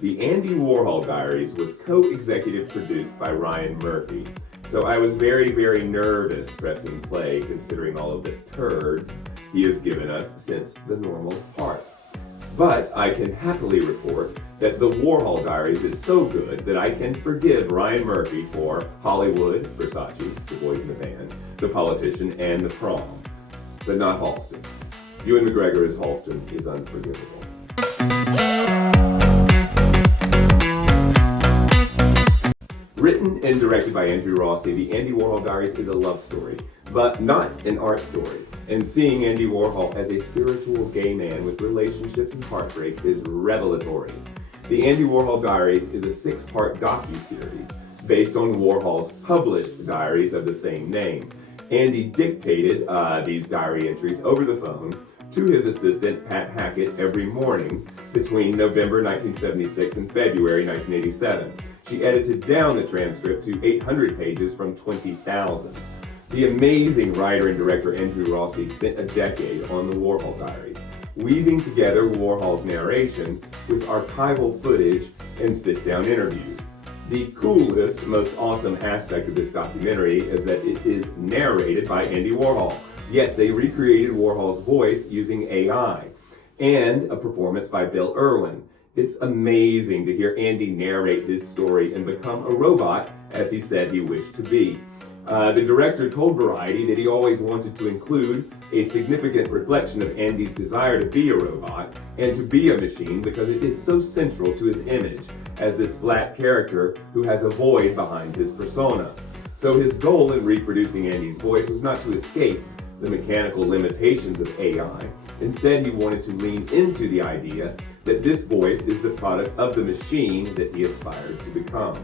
The Andy Warhol Diaries was co-executive produced by Ryan Murphy. So I was very, very nervous pressing play considering all of the turds he has given us since the normal parts. But I can happily report that the Warhol Diaries is so good that I can forgive Ryan Murphy for Hollywood, Versace, The Boys in the Band, The Politician, and The Prom. But not Halston. Ewan McGregor as Halston is unforgivable. Written and directed by Andrew Rossi, the Andy Warhol Diaries is a love story, but not an art story. And seeing Andy Warhol as a spiritual gay man with relationships and heartbreak is revelatory. The Andy Warhol Diaries is a 6-part docu-series based on Warhol's published diaries of the same name. Andy dictated these diary entries over the phone to his assistant Pat Hackett every morning between November 1976 and February 1987. She edited down the transcript to 800 pages from 20,000. The amazing writer and director Andrew Rossi spent a decade on the Warhol Diaries, weaving together Warhol's narration with archival footage and sit-down interviews. The coolest, most awesome aspect of this documentary is that it is narrated by Andy Warhol. Yes, they recreated Warhol's voice using AI, and a performance by Bill Irwin. It's amazing to hear Andy narrate his story and become a robot, as he said he wished to be. The director told Variety that he always wanted to include a significant reflection of Andy's desire to be a robot and to be a machine because it is so central to his image as this flat character who has a void behind his persona. So his goal in reproducing Andy's voice was not to escape the mechanical limitations of AI. Instead, he wanted to lean into the idea that this voice is the product of the machine that he aspired to become.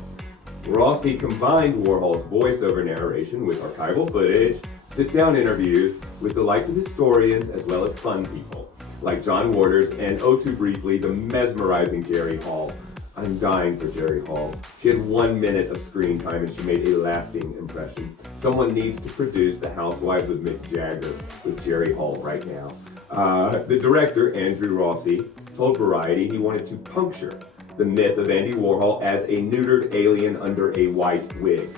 Rossi combined Warhol's voiceover narration with archival footage, sit-down interviews with the likes of historians as well as fun people, like John Waters and, oh too briefly, the mesmerizing Jerry Hall. I'm dying for Jerry Hall. She had 1 minute of screen time and she made a lasting impression. Someone needs to produce The Housewives of Mick Jagger with Jerry Hall right now. The director, Andrew Rossi, told Variety he wanted to puncture the myth of Andy Warhol as a neutered alien under a white wig.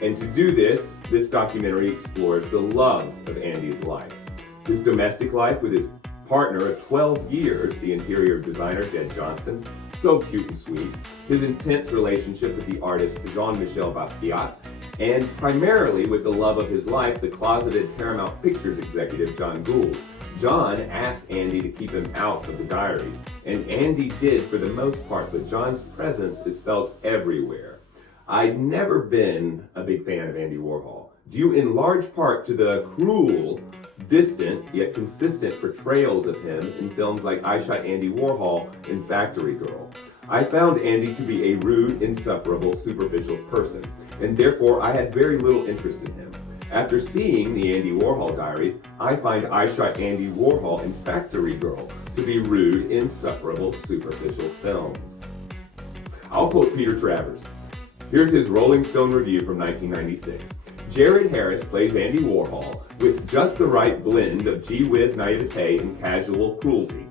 And to do this, this documentary explores the loves of Andy's life. His domestic life with his partner of 12 years, the interior designer Jed Johnson, so cute and sweet, his intense relationship with the artist Jean-Michel Basquiat, and primarily with the love of his life, the closeted Paramount Pictures executive John Gould. John asked Andy to keep him out of the diaries, and Andy did for the most part, but John's presence is felt everywhere. I'd never been a big fan of Andy Warhol, due in large part to the cruel, distant, yet consistent portrayals of him in films like I Shot Andy Warhol and Factory Girl. I found Andy to be a rude, insufferable, superficial person, and therefore I had very little interest in him. After seeing the Andy Warhol Diaries, I find I Shot Andy Warhol and Factory Girl to be rude, insufferable, superficial films. I'll quote Peter Travers. Here's his Rolling Stone review from 1996. Jared Harris plays Andy Warhol with just the right blend of gee whiz naivete and casual cruelty.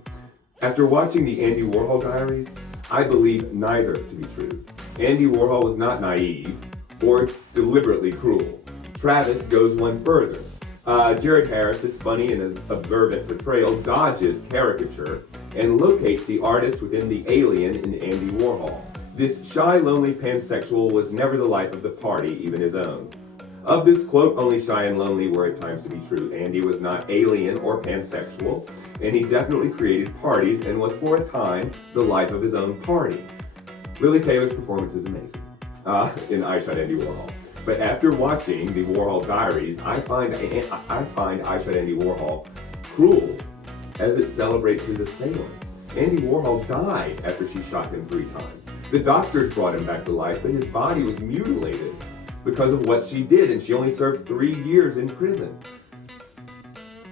After watching the Andy Warhol Diaries, I believe neither to be true. Andy Warhol was not naive or deliberately cruel. Travis goes one further. Jared Harris's funny and observant portrayal dodges caricature and locates the artist within the alien in Andy Warhol. This shy, lonely pansexual was never the life of the party, even his own. Of this quote, only shy and lonely were at times to be true. Andy was not alien or pansexual, and he definitely created parties and was for a time the life of his own party. Lily Taylor's performance is amazing in I Shot Andy Warhol. But after watching the Warhol Diaries, I find I Shot Andy Warhol cruel as it celebrates his assailant. Andy Warhol died after she shot him 3 times. The doctors brought him back to life, but his body was mutilated because of what she did, and she only served 3 years in prison.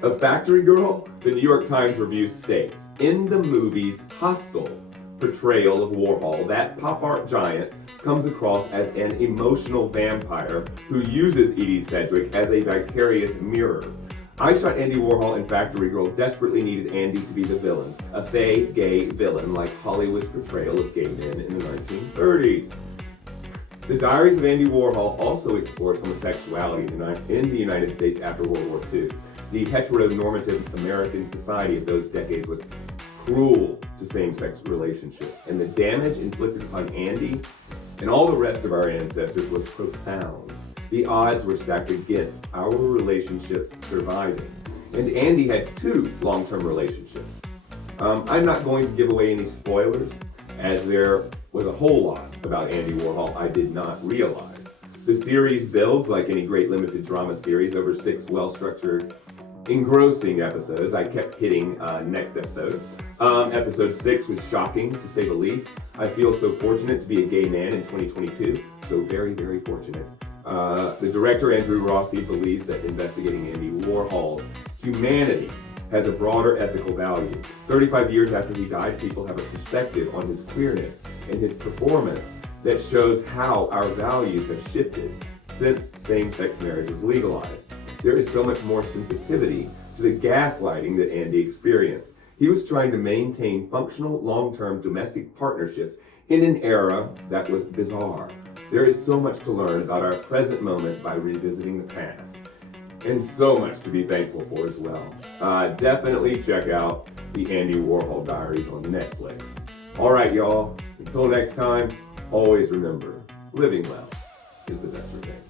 Of Factory Girl, the New York Times review states, in the movie's hostile portrayal of Warhol, that pop art giant comes across as an emotional vampire who uses Edie Sedgwick as a vicarious mirror. I Shot Andy Warhol and Factory Girl desperately needed Andy to be the villain, a fey gay villain like Hollywood's portrayal of gay men in the 1930s. The Diaries of Andy Warhol also explores homosexuality in the United States after World War II. The heteronormative American society of those decades was cruel to same-sex relationships, and the damage inflicted upon Andy and all the rest of our ancestors was profound. The odds were stacked against our relationships surviving, and Andy had 2 long-term relationships. I'm not going to give away any spoilers, as there was a whole lot about Andy Warhol I did not realize. The series builds like any great limited drama series over 6 well-structured, engrossing episodes. I kept hitting next episode. Episode 6 was shocking, to say the least. I feel so fortunate to be a gay man in 2022, so very, very fortunate. The director, Andrew Rossi, believes that investigating Andy Warhol's humanity has a broader ethical value. 35 years after he died, people have a perspective on his queerness and his performance that shows how our values have shifted since same-sex marriage was legalized. There is so much more sensitivity to the gaslighting that Andy experienced. He was trying to maintain functional, long-term domestic partnerships in an era that was bizarre. There is so much to learn about our present moment by revisiting the past, and so much to be thankful for as well. Definitely check out the Andy Warhol Diaries on Netflix. All right, y'all. Until next time, always remember, living well is the best revenge.